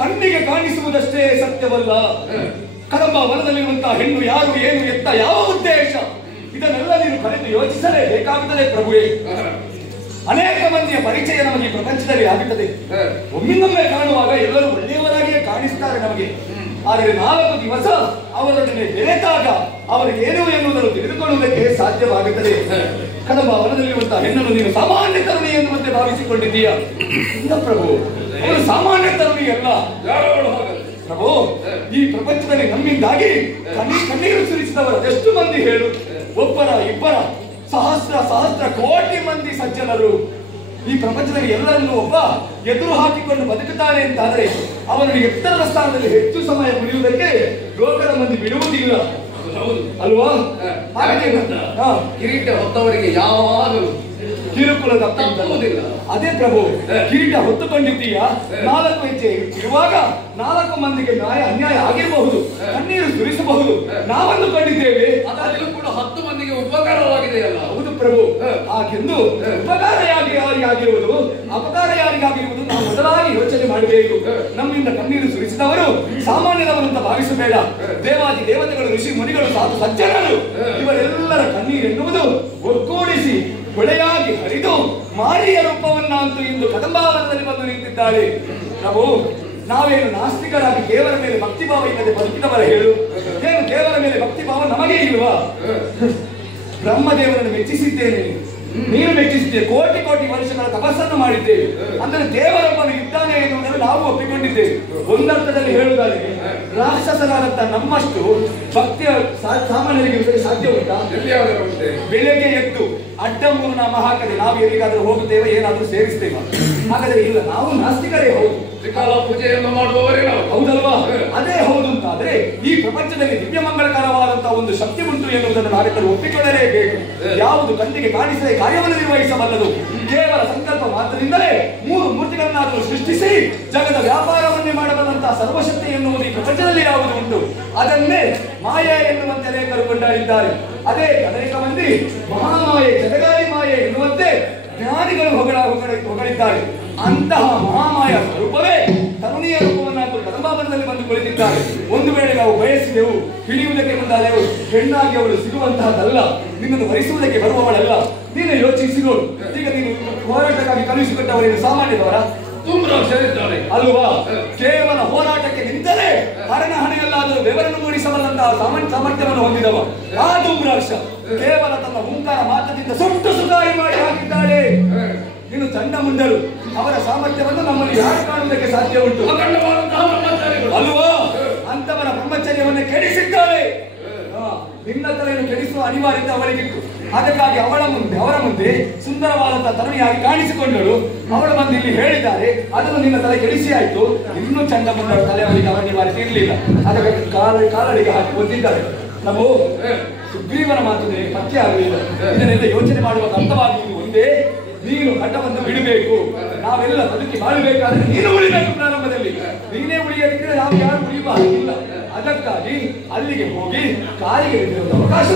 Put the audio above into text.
ಕಣ್ಣಿಗೆ ಕಾಣಿಸುವುದಷ್ಟೇ ಸತ್ಯವಲ್ಲ. ಕದಂಬ ವನದಲ್ಲಿರುವಂತಹ ಹೆಣ್ಣು ಯಾರು, ಏನು, ಎತ್ತ, ಯಾವ ಉದ್ದೇಶ, ಇದನ್ನೆಲ್ಲ ನೀನು ಕರೆದು ಯೋಚಿಸಲೇಬೇಕಾಗುತ್ತದೆ ಪ್ರಭುವೇ. ಅನೇಕ ಮಂದಿಯ ಪರಿಚಯ ನಮಗೆ ಪ್ರಪಂಚದಲ್ಲಿ ಆಗುತ್ತದೆ. ಒಮ್ಮಿಂದೊಮ್ಮೆ ಕಾಣುವಾಗ ಎಲ್ಲರೂ ಒಳ್ಳೆಯವರಾಗಿಯೇ ಕಾಣಿಸ್ತಾರೆ ನಮಗೆ. ಆದರೆ 4 ದಿವಸ ಅವರೊಡನೆ ಬೆರೆತಾಗ ಅವರಿಗೆ ಏನು ಎನ್ನುವುದನ್ನು ತಿಳಿದುಕೊಳ್ಳುವುದಕ್ಕೆ ಸಾಧ್ಯವಾಗುತ್ತದೆ. ಕದಂಬ ವನದಲ್ಲಿರುವಂತಹ ಹೆಣ್ಣನ್ನು ನೀನು ಸಾಮಾನ್ಯ ತರುಣಿ ಎನ್ನುವಂತೆ ಭಾವಿಸಿಕೊಂಡಿದ್ದೀಯ. ಇಲ್ಲ ಪ್ರಭು, ಅವಳು ಸಾಮಾನ್ಯ ತರುಣಿ ಅಲ್ಲ. ಪ್ರಭು, ಈ ಪ್ರಪಂಚದಲ್ಲಿ ನಮ್ಮಿಂದಾಗಿ ಕಣ್ಣೀರು ಸುರಿಸಿದವರು ಅದೆಷ್ಟು ಮಂದಿ ಹೇಳು. ಒಬ್ಬರ ಇಬ್ಬರ, ಸಹಸ್ರ ಸಹಸ್ರ ಕೋಟಿ ಮಂದಿ ಸಜ್ಜನರು ಈ ಪ್ರಪಂಚದಲ್ಲಿ ಎಲ್ಲರನ್ನೂ ಒಬ್ಬ ಎದುರು ಹಾಕಿಕೊಂಡು ಬದುಕುತ್ತಾನೆ ಅಂತಾದರೆ ಅವನಿಗೆ ಎತ್ತರದ ಸ್ಥಾನದಲ್ಲಿ ಹೆಚ್ಚು ಸಮಯ ಉಳಿಯುವುದಕ್ಕೆ ಲೋಕದ ಮಂದಿ ಬಿಡುವುದಿಲ್ಲ ಅಲ್ವಾ? ಕಿರೀಟ ಹೊತ್ತವರಿಗೆ ಯಾವಾಗಲೂ ಕಿರುಕುಳ ತಪ್ಪುವುದಿಲ್ಲ. ಅದೇ ಪ್ರಭು, ಕಿರೀಟ ಹೊತ್ತುಕೊಂಡಿದ್ದೀಯ, 4 ಹೆಜ್ಜೆ ಇರುವಾಗ 4 ಮಂದಿಗೆ ಅನ್ಯಾಯ ಆಗಿರಬಹುದು, ಕಣ್ಣೀರು ಸುರಿಸಬಹುದು. ನಾವಂದುಕೊಂಡಿದ್ದೇವೆ ಅದರಲ್ಲೂ ಕೂಡ 10 ಮಂದಿಗೆ ಉಪಕಾರವಾಗಿದೆಯಲ್ಲ. ಹೌದು ಪ್ರಭು, ಹಾಗೆಂದು ಉಪಕಾರ ಯಾರಿಗಾಗಿರುವುದು, ಅಪಕಾರ ಯಾರಿಗಾಗಿರುವುದು ನಾವು ಮೊದಲಾಗಿ ಯೋಚನೆ ಮಾಡಬೇಕು. ನಮ್ಮಿಂದ ಕಣ್ಣೀರು ಸುರಿಸಿದವರು ಸಾಮಾನ್ಯದವರಂತ ಭಾವಿಸಬೇಡ. ದೇವಾದಿ ದೇವತೆಗಳು, ಋಷಿ ಮುನಿಗಳು, ಸಾಧು ಸಜ್ಜನರು ಇವರೆಲ್ಲರ ಕಣ್ಣೀರು ಎನ್ನುವುದು ಒಗ್ಗೂಡಿಸಿ ಹೊಳೆಯಾಗಿ ಹರಿದು ಮಾರಿಯ ರೂಪವನ್ನಂತೂ ಇಂದು ಕದಂಬಾವನದಲ್ಲಿ ಬಂದು ನಿಂತಿದ್ದಾಳೆ. ಪ್ರಭು, ನಾವೇನು ನಾಸ್ತಿಕರಾಗಿ ದೇವರ ಮೇಲೆ ಭಕ್ತಿಭಾವ ಇಲ್ಲದೆ ಬದುಕಿದವರ ಹೇಳು. ಏನು ದೇವರ ಮೇಲೆ ಭಕ್ತಿಭಾವ ನಮಗೆ ಇಲ್ವಾ? ಬ್ರಹ್ಮದೇವರನ್ನು ಮೆಚ್ಚಿಸಿದ್ದೇನೆ, ನೀನು ಮೆಚ್ಚಿಸಿದ್ದೇವೆ. ಕೋಟಿ ಕೋಟಿ ವರ್ಷಗಳ ತಪಸ್ಸನ್ನು ಮಾಡಿದ್ದೇವೆ. ಅಂದರೆ ದೇವರೊಬ್ಬನು ಇದ್ದಾನೆ ಎನ್ನುವುದನ್ನು ನಾವು ಒಪ್ಪಿಕೊಂಡಿದ್ದೇವೆ. ಒಂದರ್ಥದಲ್ಲಿ ಹೇಳುವುದಾದರೆ ರಾಕ್ಷಸರಾದಂತ ನಮ್ಮಷ್ಟು ಭಕ್ತಿಯ ಸಾಮಾನ್ಯರಿಗೆ ಸಾಧ್ಯ ಉಂಟಾ? ಬೆಳಗ್ಗೆ ಎದ್ದು ಅಡ್ಡ ಮೂರು ನಾಮ ಹಾಕದೆ ನಾವು ಎಲ್ಲಿಗಾದ್ರೂ ಹೋಗುತ್ತೇವೆ, ಏನಾದ್ರೂ ಸೇರಿಸ್ತೇವೆ. ಹಾಗಾದ್ರೆ ಇಲ್ಲ, ನಾವು ನಾಸ್ತಿಕರೇ ಹೌದು, ತ್ರಿಕಾಲ ಪೂಜೆಯನ್ನು ಮಾಡುವವರೇ ನಾವು, ಹೌದಲ್ವಾ? ಅದೇ ಹೌದು ಅಂತಾದ್ರೆ ಈ ಪ್ರಪಂಚದಲ್ಲಿ ದಿವ್ಯ ಮಂಗಳಕರವಾದಂತಹ ಒಂದು ಶಕ್ತಿ ಉಂಟು ಎನ್ನುವುದನ್ನು ನಾವೆಲ್ಲರೂ ಒಪ್ಪಿಕೊಳ್ಳಲೇಬೇಕು. ಯಾವುದು ಕಣ್ಣಿಗೆ ಕಾಣಿಸದೆ ಕಾರ್ಯವನ್ನು ನಿರ್ವಹಿಸಬಲ್ಲದು, ಕೇವಲ ಸಂಕಲ್ಪ ಮಾತ್ರದಿಂದಲೇ ಮೂರು ಮೂರ್ತಿಗಳನ್ನಾದರೂ ಸೃಷ್ಟಿಸಿ ಜಗದ ವ್ಯಾಪಾರವನ್ನೇ ಮಾಡಬಲ್ಲಂತಹ ಸರ್ವಶಕ್ತಿ ಎನ್ನುವುದು ಈ ಪ್ರಪಂಚದಲ್ಲಿ ಯಾವುದು ಉಂಟು, ಅದನ್ನೇ ಮಾಯೆ ಎನ್ನುವಂತೆ ಲೇಖರು ಕೊಂಡಾಡಿದ್ದಾರೆ. ಅದೇ ಅನೇಕ ಮಂದಿ ಮಹಾಮಾಯೆ, ಜಗದಾರಿ ಮಾಯೆ ಎನ್ನುವಂತೆ ಜ್ಞಾನಿಗಳು ಹೊಗಳಿದ್ದಾರೆ. ಅಂತಹ ಮಹಾಮಾಯ ಸ್ವರೂಪವೇ ತರುಣಿಯ ರೂಪವನ್ನಾದರೂ ಕದಂಬಾವನದಲ್ಲಿ ಬಂದು ಕುಳಿತಿದ್ದಾರೆ. ಒಂದು ವೇಳೆ ನಾವು ಬಯಸಿದೆವು, ಹಿಡಿಯುವುದಕ್ಕೆ ಮುಂದಾದೆವು, ಹೆಣ್ಣಾಗಿ ಅವಳು ಸಿಗುವಂತಹದ್ದಲ್ಲ, ನಿನ್ನನ್ನು ವರಿಸುವುದಕ್ಕೆ ಬರುವವಳಲ್ಲ. ನೀನು ಯೋಚಿಸಿರೋಳು. ಈಗ ನೀನು ಹೋರಾಟಕ್ಕಾಗಿ ಕಳುಹಿಸಿಕೊಟ್ಟವರೇನು ಸಾಮಾನ್ಯದವರ? ಧೂಮ್ರಾಕ್ಷರಿದ್ದಾಳೆ ಅಲ್ವಾ? ಕೇವಲ ಹೋರಾಟಕ್ಕೆ ನಿಂತರೆ ಹರಣ ಹಣೆಯಲ್ಲಾದರೂ ಬೆವರನ್ನು ಮೂಡಿಸಬಲ್ಲಂತಹ ಸಾಮರ್ಥ್ಯವನ್ನು ಹೊಂದಿದವ ಆ ಧೂಮ್ರಾಕ್ಷ ಕೇವಲ ತನ್ನ ಹುಂಕಾರ ಮಾತ್ರದಿಂದ ಸುಟ್ಟು ಸುಧಾರಿ ಮಾಡಿ ಹಾಕಿದ್ದಾಳೆ. ನೀನು ಚಂಡಮುಂಡರು, ಅವರ ಸಾಮರ್ಥ್ಯವನ್ನು ನಮ್ಮಲ್ಲಿ ಯಾರು ಕಾಣುವುದಕ್ಕೆ ಸಾಧ್ಯ ಉಂಟು? ಅಲ್ವಾ? ಅಂತವರ ಬ್ರಹ್ಮಚರ್ಯವನ್ನು ಕೆಡಿಸಿದ್ದಾಳೆ. ನಿನ್ನ ತಲೆಯನ್ನು ಕೆಡಿಸುವ ಅನಿವಾರ್ಯತೆ ಅವಳಿಗಿತ್ತು. ಅದಕ್ಕಾಗಿ ಅವರ ಮುಂದೆ ಸುಂದರವಾದಂತಹ ತರುಣಿಯಾಗಿ ಕಾಣಿಸಿಕೊಂಡಳು. ಅವಳ ಬಂದು ಇಲ್ಲಿ ಹೇಳಿದ್ದಾರೆ, ಅದನ್ನು ನಿನ್ನ ತಲೆ ಕೆಡಿಸಿ ಆಯ್ತು. ಇನ್ನೂ ಚಂಡಮುಂಡರ ತಲೆ ಅವರಿಗೆ ಅನಿವಾರ್ಯತೆ ಇರಲಿಲ್ಲ. ಅದಕ್ಕೆ ಕಾಲಡಿಗೆ ಹಾಕಿ ಒದ್ದಿದ್ದಾರೆ. ನಾವು ಸುಗ್ರೀವನ ಮಾತು ಪತ್ತೆ ಆಗಲಿಲ್ಲ. ಇದನ್ನೆಲ್ಲ ಯೋಚನೆ ಮಾಡುವಾಗ ಅರ್ಥವಾಗುವುದು ಒಂದೇ, ನೀನು ಹಠವನ್ನು ಬಿಡಬೇಕು. ನಾವೆಲ್ಲ ಬದುಕಿ ಬಾಳಬೇಕಾದ್ರೆ ನೀನು ಉಳಿಬೇಕು. ಪ್ರಾರಂಭದಲ್ಲಿ ನೀನೇ ಉಳಿಯದಿದ್ದರೆ ನಾವು ಯಾರು ಉಳಿಯುವ ಹಾಗಿಲ್ಲ. ಅದಕ್ಕಾಗಿ ಅಲ್ಲಿಗೆ ಹೋಗಿ ಕಾಲಿಗೆ ಅವಕಾಶ